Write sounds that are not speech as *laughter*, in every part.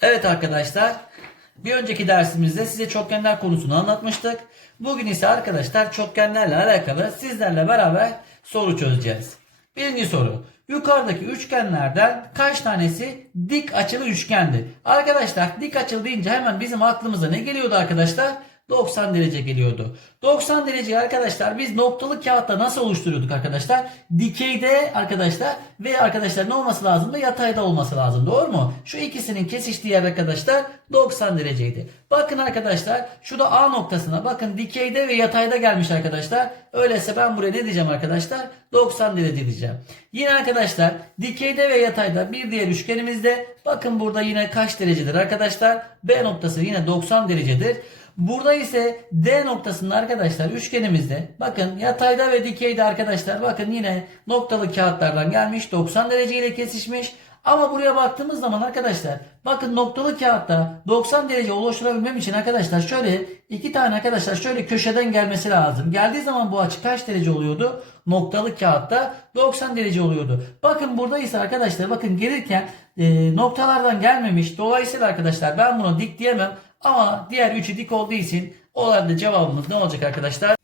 Evet arkadaşlar, bir önceki dersimizde size çokgenler konusunu anlatmıştık. Bugün ise arkadaşlar çokgenlerle alakalı sizlerle beraber soru çözeceğiz. Birinci soru. Yukarıdaki üçgenlerden kaç tanesi dik açılı üçgendir? Arkadaşlar dik açılı deyince hemen bizim aklımıza ne geliyordu arkadaşlar? 90 derece geliyordu. 90 derece arkadaşlar biz noktalı kağıtta nasıl oluşturuyorduk arkadaşlar? Dikeyde arkadaşlar ve arkadaşlar ne olması lazımdı? Yatayda olması lazım. Doğru mu? Şu ikisinin kesiştiği yer arkadaşlar 90 dereceydi. Bakın arkadaşlar şurada A noktasına bakın dikeyde ve yatayda gelmiş arkadaşlar. Öyleyse ben buraya ne diyeceğim arkadaşlar? 90 derece diyeceğim. Yine arkadaşlar dikeyde ve yatayda bir diğer üçgenimizde bakın burada yine kaç derecedir arkadaşlar? B noktası yine 90 derecedir. Burada ise D noktasında arkadaşlar üçgenimizde bakın yatayda ve dikeyde arkadaşlar bakın yine noktalı kağıtlardan gelmiş 90 derece ile kesişmiş. Ama buraya baktığımız zaman arkadaşlar bakın noktalı kağıtta 90 derece oluşturabilmem için arkadaşlar şöyle iki tane arkadaşlar şöyle köşeden gelmesi lazım. Geldiği zaman bu açı kaç derece oluyordu? Noktalı kağıtta 90 derece oluyordu. Bakın burada ise arkadaşlar bakın gelirken e, noktalardan gelmemiş. Dolayısıyla arkadaşlar ben bunu dik diyemem. Ama diğer üçü dik olduğu için o halde cevabımız ne olacak arkadaşlar?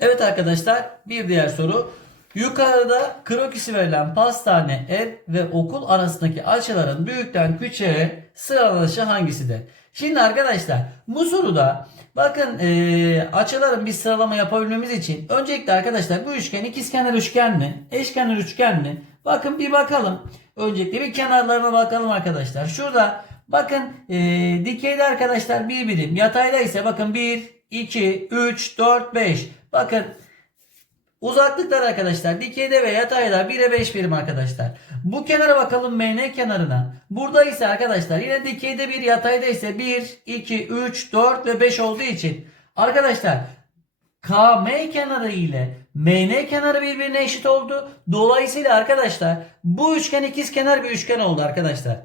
Evet arkadaşlar bir diğer soru. Yukarıda krokisi verilen pastane, ev ve okul arasındaki açıların büyükten küçüğe sıralanışı hangisidir? Şimdi arkadaşlar bu soruda bakın eee, açıların bir sıralama yapabilmemiz için öncelikle arkadaşlar bu üçgen ikizkenar üçgen mi? Eşkenar üçgen mi? Bakın bir bakalım. Öncelikle bir kenarlarına bakalım arkadaşlar. Şurada bakın eee dikeyde arkadaşlar bir birim. Yatayda ise bakın 1, 2, 3, 4, 5. Bakın Uzaklıklar arkadaşlar dikeyde ve yatayda 1'e 5 birim arkadaşlar. Bu kenara bakalım MN kenarına. Burada ise arkadaşlar yine dikeyde bir yatayda ise 1, 2, 3, 4 ve 5 olduğu için arkadaşlar KM kenarı ile MN kenarı birbirine eşit oldu. Dolayısıyla arkadaşlar bu üçgen ikizkenar bir üçgen oldu arkadaşlar.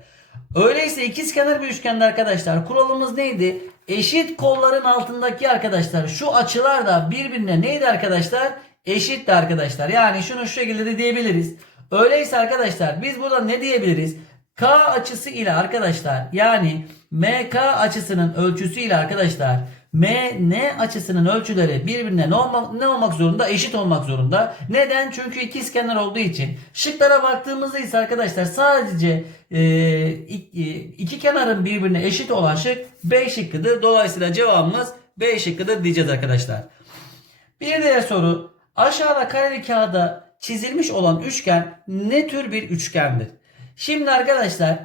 Öyleyse ikizkenar bir üçgende arkadaşlar kuralımız neydi? Eşit kolların altındaki arkadaşlar şu açılar da birbirine neydi arkadaşlar? Eşitti arkadaşlar. Yani şunu şu şekilde de diyebiliriz. Öyleyse arkadaşlar biz burada ne diyebiliriz? K açısı ile arkadaşlar yani MK açısının ölçüsü ile arkadaşlar MN açısının ölçüleri birbirine ne olmak, ne olmak zorunda? Eşit olmak zorunda. Neden? Çünkü ikizkenar olduğu için. Şıklara baktığımızda ise arkadaşlar sadece e, iki, iki kenarın birbirine eşit olan şık B şıkkıdır. Dolayısıyla cevabımız B şıkkıdır diyeceğiz arkadaşlar. Bir diğer soru. Aşağıda kareli kağıda çizilmiş olan üçgen ne tür bir üçgendir? Şimdi arkadaşlar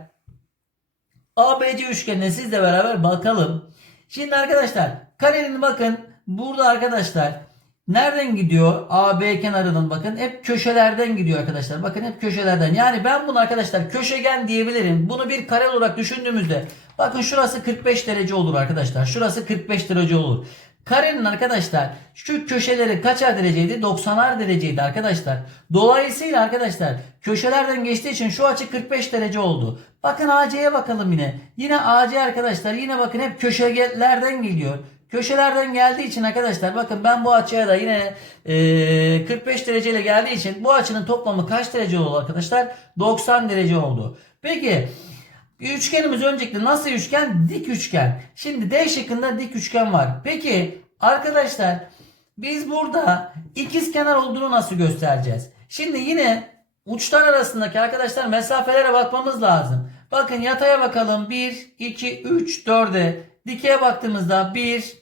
ABC üçgenine sizle beraber bakalım. Şimdi arkadaşlar karenin bakın burada arkadaşlar nereden gidiyor? AB kenarının bakın hep köşelerden gidiyor arkadaşlar. Bakın hep köşelerden. Yani ben bunu arkadaşlar köşegen diyebilirim. Bunu bir kare olarak düşündüğümüzde bakın şurası 45 derece olur arkadaşlar. Şurası 45 derece olur. Karenin arkadaşlar şu köşeleri kaçar dereceydi? 90'ar dereceydi arkadaşlar. Dolayısıyla arkadaşlar köşelerden geçtiği için şu açı 45 derece oldu. Bakın AC'ye bakalım yine. Yine AC arkadaşlar yine bakın hep köşelerden geliyor. Köşelerden geldiği için arkadaşlar bakın ben bu açıya da yine e, 45 dereceyle geldiği için bu açının toplamı kaç derece oldu arkadaşlar? 90 derece oldu. Peki bir üçgenimiz öncelikle nasıl üçgen? Dik üçgen. Şimdi D şıkkında dik üçgen var. Peki arkadaşlar biz burada ikiz kenar olduğunu nasıl göstereceğiz? Şimdi yine uçlar arasındaki arkadaşlar mesafelere bakmamız lazım. Bakın yataya bakalım. 1, 2, 3, 4'e. Dikeye baktığımızda 1,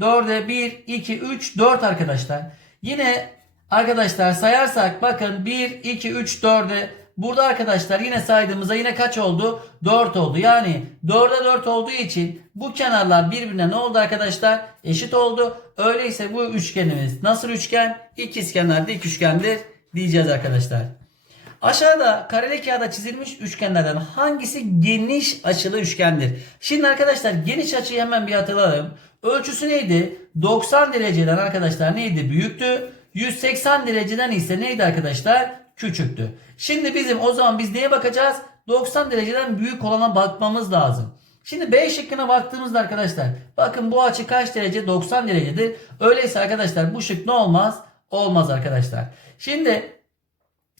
4'e 1, 2, 3, 4 arkadaşlar. Yine arkadaşlar sayarsak bakın 1, 2, 3, 4'e Burada arkadaşlar yine saydığımızda yine kaç oldu? 4 oldu. Yani 4'e 4 olduğu için bu kenarlar birbirine ne oldu arkadaşlar? Eşit oldu. Öyleyse bu üçgenimiz nasıl üçgen? İkizkenar dik üçgendir diyeceğiz arkadaşlar. Aşağıda kareli kağıda çizilmiş üçgenlerden hangisi geniş açılı üçgendir? Şimdi arkadaşlar geniş açıyı hemen bir hatırlayalım. Ölçüsü neydi? 90 dereceden arkadaşlar neydi? Büyüktü. 180 dereceden ise neydi arkadaşlar? Küçüktü. Şimdi bizim o zaman biz neye bakacağız? 90 dereceden büyük olana bakmamız lazım. Şimdi B şıkkına baktığımızda arkadaşlar bakın bu açı kaç derece? 90 derecedir. Öyleyse arkadaşlar bu şık ne olmaz? Olmaz arkadaşlar. Şimdi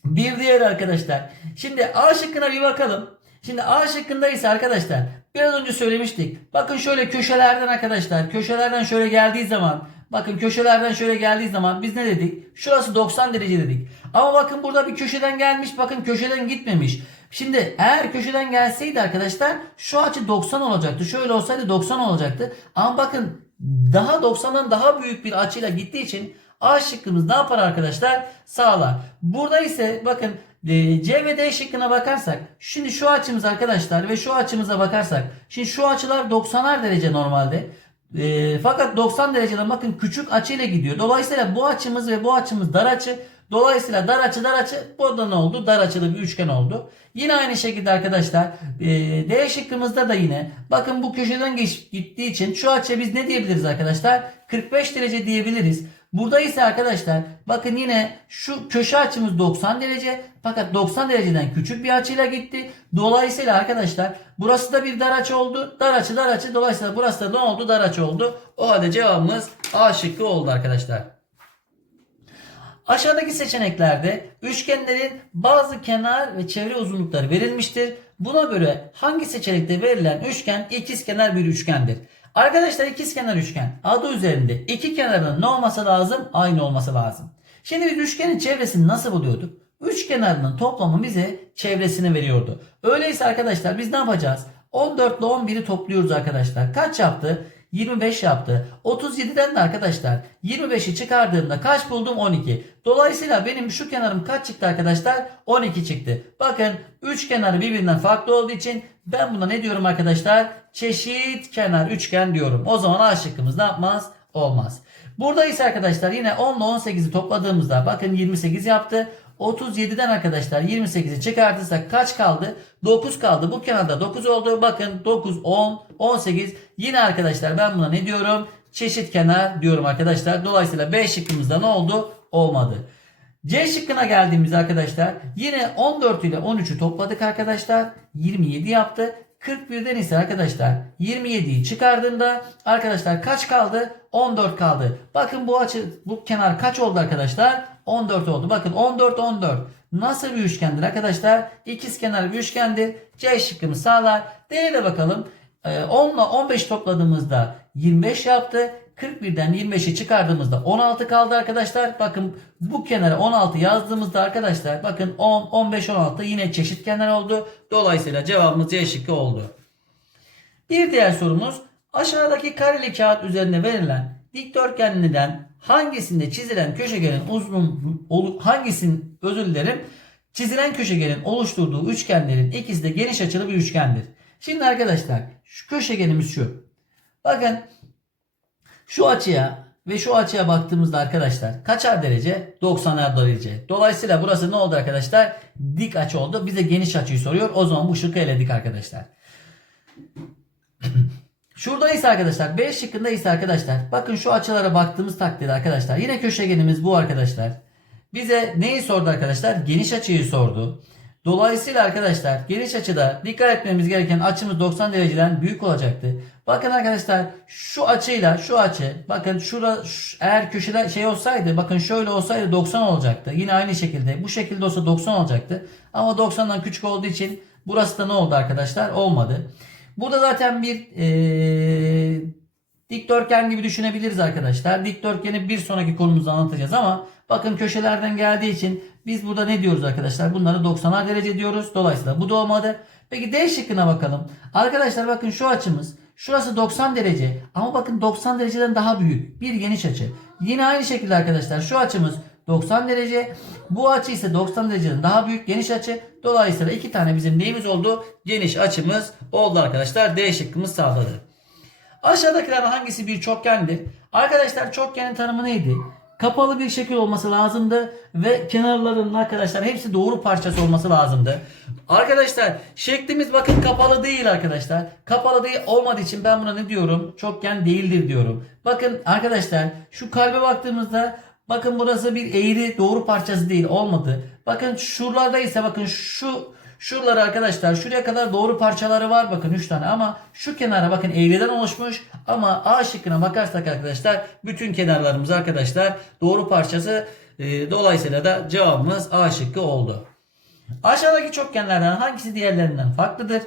bir diğer arkadaşlar. Şimdi A şıkkına bir bakalım. Şimdi A şıkkında arkadaşlar biraz önce söylemiştik. Bakın şöyle köşelerden arkadaşlar köşelerden şöyle geldiği zaman bakın köşelerden şöyle geldiği zaman biz ne dedik? Şurası 90 derece dedik. Ama bakın burada bir köşeden gelmiş bakın köşeden gitmemiş. Şimdi eğer köşeden gelseydi arkadaşlar şu açı 90 olacaktı. Şöyle olsaydı 90 olacaktı. Ama bakın daha 90'dan daha büyük bir açıyla gittiği için A şıkkımız ne yapar arkadaşlar? Sağlar. Burada ise bakın C ve D şıkkına bakarsak şimdi şu açımız arkadaşlar ve şu açımıza bakarsak şimdi şu açılar 90'ar derece normalde. E, fakat 90 dereceden bakın küçük açıyla gidiyor. Dolayısıyla bu açımız ve bu açımız dar açı. Dolayısıyla dar açı dar açı burada ne oldu? Dar açılı bir üçgen oldu. Yine aynı şekilde arkadaşlar e, D şıkkımızda da yine bakın bu köşeden geç, gittiği için şu açıya biz ne diyebiliriz arkadaşlar? 45 derece diyebiliriz. Burada ise arkadaşlar bakın yine şu köşe açımız 90 derece fakat 90 dereceden küçük bir açıyla gitti. Dolayısıyla arkadaşlar burası da bir dar açı oldu. Dar açı dar açı dolayısıyla burası da ne oldu? Dar açı oldu. O halde cevabımız A şıkkı oldu arkadaşlar. Aşağıdaki seçeneklerde üçgenlerin bazı kenar ve çevre uzunlukları verilmiştir. Buna göre hangi seçenekte verilen üçgen ikizkenar bir üçgendir? Arkadaşlar ikizkenar üçgen adı üzerinde iki kenarının ne olması lazım? Aynı olması lazım. Şimdi biz üçgenin çevresini nasıl buluyorduk? Üç kenarının toplamı bize çevresini veriyordu. Öyleyse arkadaşlar biz ne yapacağız? 14 ile 11'i topluyoruz arkadaşlar. Kaç yaptı? 25 yaptı. 37'den de arkadaşlar 25'i çıkardığımda kaç buldum? 12. Dolayısıyla benim şu kenarım kaç çıktı arkadaşlar? 12 çıktı. Bakın 3 kenarı birbirinden farklı olduğu için ben buna ne diyorum arkadaşlar? Çeşit kenar üçgen diyorum. O zaman A şıkkımız ne yapmaz? Olmaz. Burada ise arkadaşlar yine 10 ile 18'i topladığımızda bakın 28 yaptı. 37'den arkadaşlar 28'i çıkartırsak kaç kaldı? 9 kaldı. Bu kenarda 9 oldu. Bakın 9, 10, 18. Yine arkadaşlar ben buna ne diyorum? Çeşit kenar diyorum arkadaşlar. Dolayısıyla B şıkkımızda ne oldu? Olmadı. C şıkkına geldiğimizde arkadaşlar yine 14 ile 13'ü topladık arkadaşlar. 27 yaptı. 41'den ise arkadaşlar 27'yi çıkardığımda arkadaşlar kaç kaldı? 14 kaldı. Bakın bu açı bu kenar kaç oldu arkadaşlar? 14 oldu. Bakın 14 14. Nasıl bir üçgendir arkadaşlar? İkiz kenar bir üçgendir. C şıkkımız sağlar. D'ye de bakalım. Ee, 10 ile 15 topladığımızda 25 yaptı. 41'den 25'i çıkardığımızda 16 kaldı arkadaşlar. Bakın bu kenara 16 yazdığımızda arkadaşlar bakın 10, 15, 16 yine çeşit kenar oldu. Dolayısıyla cevabımız C şıkkı oldu. Bir diğer sorumuz aşağıdaki kareli kağıt üzerinde verilen dikdörtgenliden hangisinde çizilen köşegenin uzun hangisinin özür dilerim çizilen köşegenin oluşturduğu üçgenlerin ikisi de geniş açılı bir üçgendir. Şimdi arkadaşlar şu köşegenimiz şu. Bakın şu açıya ve şu açıya baktığımızda arkadaşlar kaçar derece? 90'ar derece. Dolayısıyla burası ne oldu arkadaşlar? Dik açı oldu. Bize geniş açıyı soruyor. O zaman bu şıkkı eledik arkadaşlar. *clears throat* Şurada ise arkadaşlar B şıkkında ise arkadaşlar bakın şu açılara baktığımız takdirde arkadaşlar yine köşegenimiz bu arkadaşlar. Bize neyi sordu arkadaşlar? Geniş açıyı sordu. Dolayısıyla arkadaşlar geniş açıda dikkat etmemiz gereken açımız 90 dereceden büyük olacaktı. Bakın arkadaşlar şu açıyla şu açı bakın şura şu- eğer köşede şey olsaydı bakın şöyle olsaydı 90 olacaktı. Yine aynı şekilde bu şekilde olsa 90 olacaktı. Ama 90'dan küçük olduğu için burası da ne oldu arkadaşlar? Olmadı. Burada zaten bir eee dikdörtgen gibi düşünebiliriz arkadaşlar. Dikdörtgeni bir sonraki konumuzda anlatacağız ama bakın köşelerden geldiği için biz burada ne diyoruz arkadaşlar? Bunları 90'ar derece diyoruz. Dolayısıyla bu da olmadı. Peki D şıkkına bakalım. Arkadaşlar bakın şu açımız şurası 90 derece ama bakın 90 dereceden daha büyük bir geniş açı. Yine aynı şekilde arkadaşlar şu açımız 90 derece. Bu açı ise 90 dereceden daha büyük geniş açı. Dolayısıyla iki tane bizim neyimiz oldu? Geniş açımız oldu arkadaşlar. D şıkkımız sağladı. Aşağıdakilerden hangisi bir çokgendir? Arkadaşlar çokgenin tanımı neydi? Kapalı bir şekil olması lazımdı ve kenarlarının arkadaşlar hepsi doğru parçası olması lazımdı. Arkadaşlar şeklimiz bakın kapalı değil arkadaşlar. Kapalı değil olmadığı için ben buna ne diyorum? Çokgen değildir diyorum. Bakın arkadaşlar şu kalbe baktığımızda bakın burası bir eğri doğru parçası değil olmadı. Bakın şuralarda ise bakın şu Şuraları arkadaşlar şuraya kadar doğru parçaları var bakın 3 tane ama şu kenara bakın eğriden oluşmuş ama A şıkkına bakarsak arkadaşlar bütün kenarlarımız arkadaşlar doğru parçası e, dolayısıyla da cevabımız A şıkkı oldu. Aşağıdaki çokgenlerden hangisi diğerlerinden farklıdır?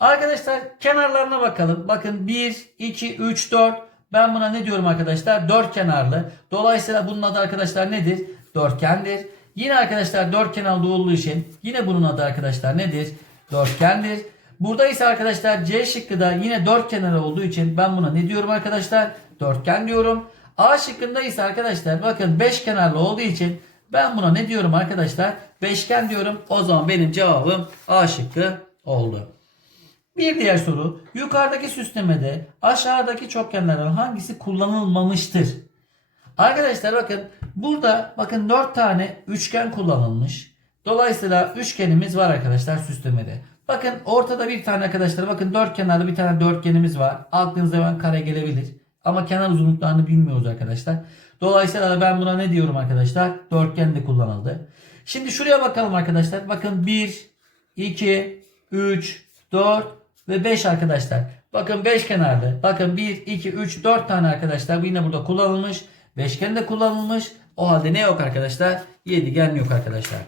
Arkadaşlar kenarlarına bakalım. Bakın 1, 2, 3, 4. Ben buna ne diyorum arkadaşlar? Dört kenarlı. Dolayısıyla bunun adı arkadaşlar nedir? Dörtgendir. Yine arkadaşlar dört kenarlı olduğu için yine bunun adı arkadaşlar nedir? Dörtgendir. Burada ise arkadaşlar C şıkkı da yine dört kenarı olduğu için ben buna ne diyorum arkadaşlar? Dörtgen diyorum. A şıkkında ise arkadaşlar bakın beş kenarlı olduğu için ben buna ne diyorum arkadaşlar? Beşgen diyorum. O zaman benim cevabım A şıkkı oldu. Bir diğer soru. Yukarıdaki süslemede aşağıdaki çokgenlerden hangisi kullanılmamıştır? Arkadaşlar bakın burada bakın 4 tane üçgen kullanılmış. Dolayısıyla üçgenimiz var arkadaşlar süslemede. Bakın ortada bir tane arkadaşlar bakın dört kenarlı bir tane dörtgenimiz var. Aklınıza hemen kare gelebilir. Ama kenar uzunluklarını bilmiyoruz arkadaşlar. Dolayısıyla da ben buna ne diyorum arkadaşlar? Dörtgen de kullanıldı. Şimdi şuraya bakalım arkadaşlar. Bakın 1, 2, 3, 4 ve 5 arkadaşlar. Bakın 5 kenarlı. Bakın 1, 2, 3, 4 tane arkadaşlar. Bu yine burada kullanılmış. Beşgen de kullanılmış. O halde ne yok arkadaşlar? Yedigen yok arkadaşlar.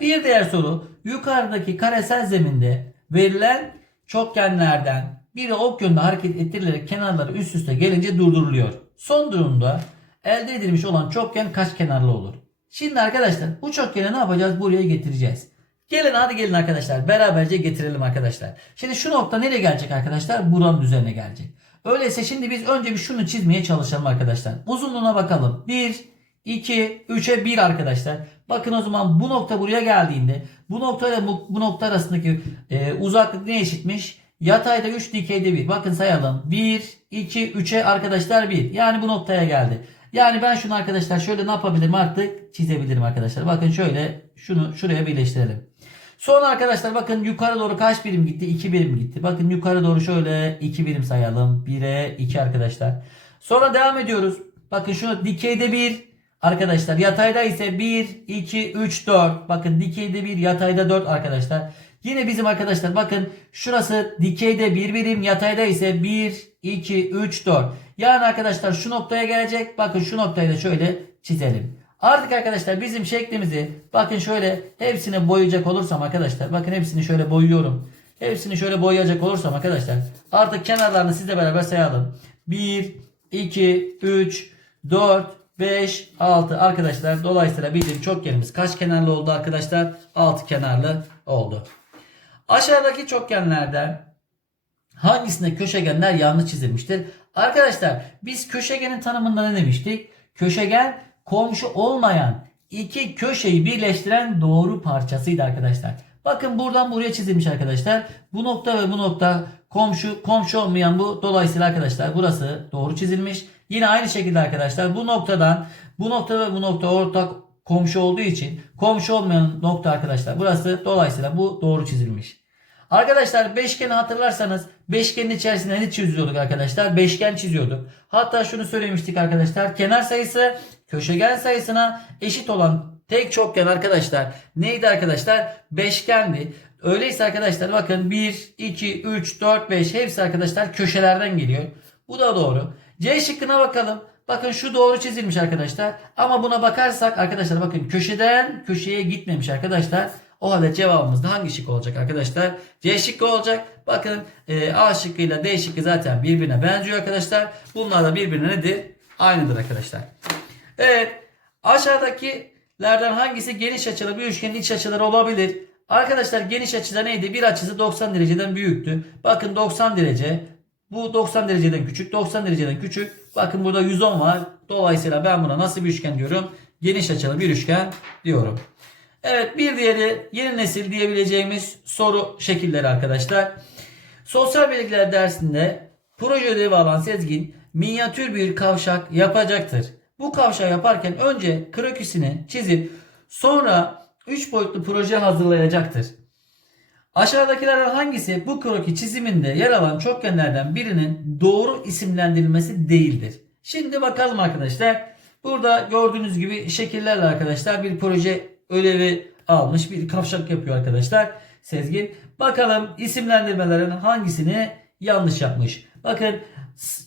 Bir diğer soru. Yukarıdaki karesel zeminde verilen çokgenlerden biri ok yönünde hareket ettirilerek kenarları üst üste gelince durduruluyor. Son durumda elde edilmiş olan çokgen kaç kenarlı olur? Şimdi arkadaşlar bu çokgeni ne yapacağız? Buraya getireceğiz. Gelin hadi gelin arkadaşlar. Beraberce getirelim arkadaşlar. Şimdi şu nokta nereye gelecek arkadaşlar? Buranın üzerine gelecek. Öyleyse şimdi biz önce bir şunu çizmeye çalışalım arkadaşlar. Uzunluğuna bakalım. 1, 2, 3'e 1 arkadaşlar. Bakın o zaman bu nokta buraya geldiğinde bu nokta ile bu, bu nokta arasındaki e, uzaklık ne eşitmiş? Yatayda 3 dikeyde 1. Bakın sayalım. 1, 2, 3'e arkadaşlar 1. Yani bu noktaya geldi. Yani ben şunu arkadaşlar şöyle ne yapabilirim artık çizebilirim arkadaşlar. Bakın şöyle şunu şuraya birleştirelim. Sonra arkadaşlar bakın yukarı doğru kaç birim gitti? 2 birim gitti. Bakın yukarı doğru şöyle 2 birim sayalım. 1'e 2 arkadaşlar. Sonra devam ediyoruz. Bakın şunu dikeyde 1 arkadaşlar. Yatayda ise 1, 2, 3, 4. Bakın dikeyde 1, yatayda 4 arkadaşlar. Yine bizim arkadaşlar bakın şurası dikeyde 1 birim yatayda ise 1, 2, 3, 4. Yani arkadaşlar şu noktaya gelecek. Bakın şu noktayı da şöyle çizelim. Artık arkadaşlar bizim şeklimizi bakın şöyle hepsini boyayacak olursam arkadaşlar bakın hepsini şöyle boyuyorum. Hepsini şöyle boyayacak olursam arkadaşlar artık kenarlarını sizle beraber sayalım. 1, 2, 3, 4, 5, 6 arkadaşlar. Dolayısıyla bizim çokgenimiz kaç kenarlı oldu arkadaşlar? 6 kenarlı oldu. Aşağıdaki çokgenlerden hangisinde köşegenler yanlış çizilmiştir? Arkadaşlar biz köşegenin tanımında ne demiştik? Köşegen komşu olmayan iki köşeyi birleştiren doğru parçasıydı arkadaşlar. Bakın buradan buraya çizilmiş arkadaşlar. Bu nokta ve bu nokta komşu komşu olmayan bu. Dolayısıyla arkadaşlar burası doğru çizilmiş. Yine aynı şekilde arkadaşlar bu noktadan bu nokta ve bu nokta ortak komşu olduğu için komşu olmayan nokta arkadaşlar burası. Dolayısıyla bu doğru çizilmiş. Arkadaşlar beşgeni hatırlarsanız beşgenin içerisinde ne çiziyorduk arkadaşlar? Beşgen çiziyorduk. Hatta şunu söylemiştik arkadaşlar. Kenar sayısı köşegen sayısına eşit olan tek çokgen arkadaşlar neydi arkadaşlar? Beşgendi. Öyleyse arkadaşlar bakın 1, 2, 3, 4, 5 hepsi arkadaşlar köşelerden geliyor. Bu da doğru. C şıkkına bakalım. Bakın şu doğru çizilmiş arkadaşlar. Ama buna bakarsak arkadaşlar bakın köşeden köşeye gitmemiş arkadaşlar. O halde cevabımız da hangi şık olacak arkadaşlar? C şıkkı olacak. Bakın e, A şıkkıyla D şıkkı zaten birbirine benziyor arkadaşlar. Bunlar da birbirine nedir? Aynıdır arkadaşlar. Evet. Aşağıdakilerden hangisi geniş açılı bir üçgenin iç açıları olabilir? Arkadaşlar geniş açıda neydi? Bir açısı 90 dereceden büyüktü. Bakın 90 derece. Bu 90 dereceden küçük. 90 dereceden küçük. Bakın burada 110 var. Dolayısıyla ben buna nasıl bir üçgen diyorum? Geniş açılı bir üçgen diyorum. Evet bir diğeri yeni nesil diyebileceğimiz soru şekilleri arkadaşlar. Sosyal bilgiler dersinde proje ödevi alan Sezgin minyatür bir kavşak yapacaktır. Bu kavşağı yaparken önce krokisini çizip sonra 3 boyutlu proje hazırlayacaktır. Aşağıdakilerden hangisi bu kroki çiziminde yer alan çokgenlerden birinin doğru isimlendirilmesi değildir? Şimdi bakalım arkadaşlar. Burada gördüğünüz gibi şekillerle arkadaşlar bir proje ödevi almış bir kavşak yapıyor arkadaşlar. Sezgin. Bakalım isimlendirmelerin hangisini yanlış yapmış. Bakın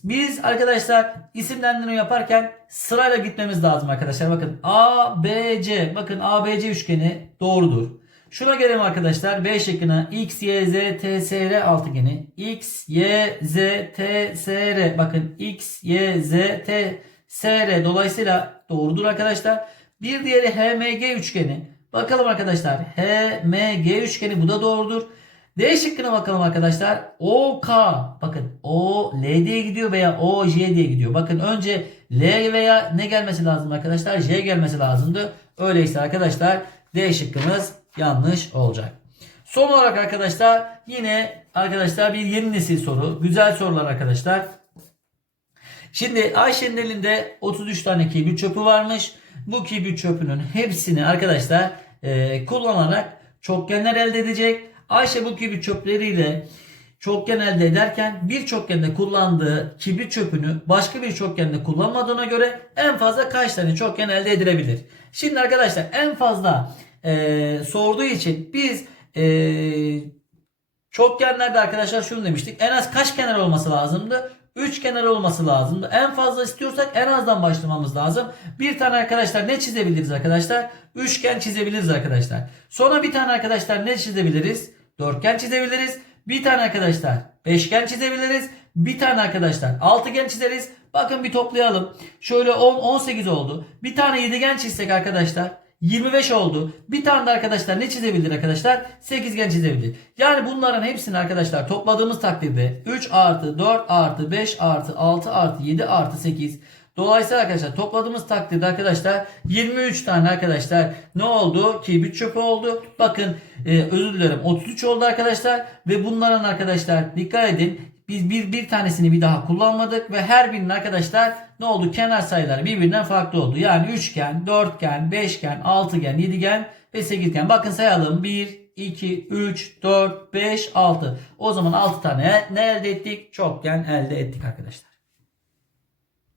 biz arkadaşlar isimlendirme yaparken sırayla gitmemiz lazım arkadaşlar. Bakın A, B, C. Bakın A, B, C üçgeni doğrudur. Şuna gelelim arkadaşlar. B şıkkına X, Y, Z, T, S, R altıgeni. X, Y, Z, T, S, R. Bakın X, Y, Z, T, S, R. Dolayısıyla doğrudur arkadaşlar. Bir diğeri HMG üçgeni. Bakalım arkadaşlar. HMG üçgeni bu da doğrudur. D şıkkına bakalım arkadaşlar. OK. Bakın O L diye gidiyor veya O J diye gidiyor. Bakın önce L veya ne gelmesi lazım arkadaşlar? J gelmesi lazımdı. Öyleyse arkadaşlar D şıkkımız yanlış olacak. Son olarak arkadaşlar yine arkadaşlar bir yeni nesil soru. Güzel sorular arkadaşlar. Şimdi Ayşe'nin elinde 33 tane kibrit çöpü varmış. Bu kibrit çöpünün hepsini arkadaşlar e, kullanarak çokgenler elde edecek. Ayşe bu kibrit çöpleriyle çokgen elde ederken bir çokgende kullandığı kibrit çöpünü başka bir çokgende kullanmadığına göre en fazla kaç tane çokgen elde edilebilir? Şimdi arkadaşlar en fazla e, sorduğu için biz e, Çokgenlerde arkadaşlar şunu demiştik. En az kaç kenar olması lazımdı? 3 kenar olması lazımdı. En fazla istiyorsak en azdan başlamamız lazım. Bir tane arkadaşlar ne çizebiliriz arkadaşlar? Üçgen çizebiliriz arkadaşlar. Sonra bir tane arkadaşlar ne çizebiliriz? Dörtgen çizebiliriz. Bir tane arkadaşlar beşgen çizebiliriz. Bir tane arkadaşlar altıgen çizeriz. Bakın bir toplayalım. Şöyle 10 18 oldu. Bir tane yedigen çizsek arkadaşlar 25 oldu. Bir tane de arkadaşlar ne çizebilir arkadaşlar? Sekizgen çizebilir. Yani bunların hepsini arkadaşlar topladığımız takdirde 3 artı 4 artı 5 artı 6 artı 7 artı 8 Dolayısıyla arkadaşlar topladığımız takdirde arkadaşlar 23 tane arkadaşlar ne oldu? Kibrit çöpü oldu. Bakın e, özür dilerim 33 oldu arkadaşlar ve bunların arkadaşlar dikkat edin biz bir, bir tanesini bir daha kullanmadık ve her birinin arkadaşlar ne oldu? Kenar sayıları birbirinden farklı oldu. Yani üçgen, dörtgen, beşgen, altıgen, yedigen ve sekizgen. Bakın sayalım. 1, 2, 3, 4, 5, 6. O zaman 6 tane ne elde ettik? Çokgen elde ettik arkadaşlar.